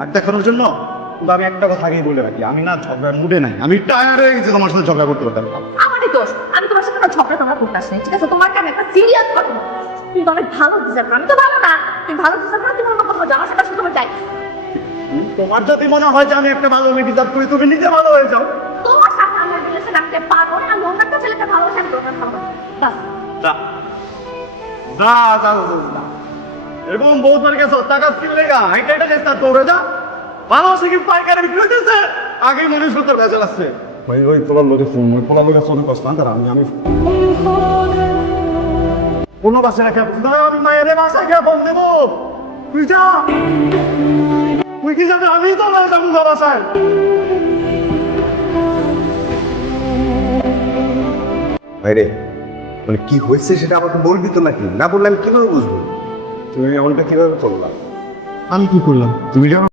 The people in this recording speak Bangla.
আর দেখানোর জন্য। কিন্তু আমি একটা কথা আগেই বলে রাখি, আমি না ঝগড়ার মুডে নাই, আমি টায়ার হয়ে গেছি তোমার সাথে ঝগড়া করতে পারতাম। আমারই দোষ, আমি তোমার সাথে কোনো ঝগড়া টগড়া করতে আসিনি, ঠিক আছে? তোমাকে আমি একটা সিরিয়াস কথা বলছি। তুমি তো অনেক ভালো ডিজার্ভ, আমি তো ভালো না। তুমি ভালো ডিজার্ভ না, তুমি অন্য কথা বলছো, আমার সাথে আসলে তোমার যাই। তোমার যদি মনে হয় যে আমি একটা ভালো মেয়ে ডিজার্ভ করি, তুমি নিজে ভালো হয়ে যাও। তোমার সাথে আমার রিলেশন রাখতে পারবো না, আমি অন্য একটা ছেলেকে ভালোবাসি, আমি তোমাকে ভালো বাস। যা যা যা যা। এরকম বহুতবার গেছো, টাকা কি লেগা হাইটা হাইটা গেছে, তোরে যা ভালোবাসে কি পাইকারি বিক্রি হইতেছে। আগে মানুষ করতে ভেজাল আসছে। ওই পোলার লোকে ফোন, ওই পোলার লোকে ফোন কষ্ট না, তারা আমি কোনো বাসে রেখে আমি মায়ের বাসায় গিয়ে ফোন দেবো। তুই যা, তুই কি যাবে, আমি তো না যাবো বাসায়। ভাইরে, মানে কি হয়েছে সেটা আমাকে বলবি তো নাকি? না বললে আমি কিভাবে বুঝবো? তুমি এমনটা কিভাবে করলাম? আমি কি করলাম? তুমি জানো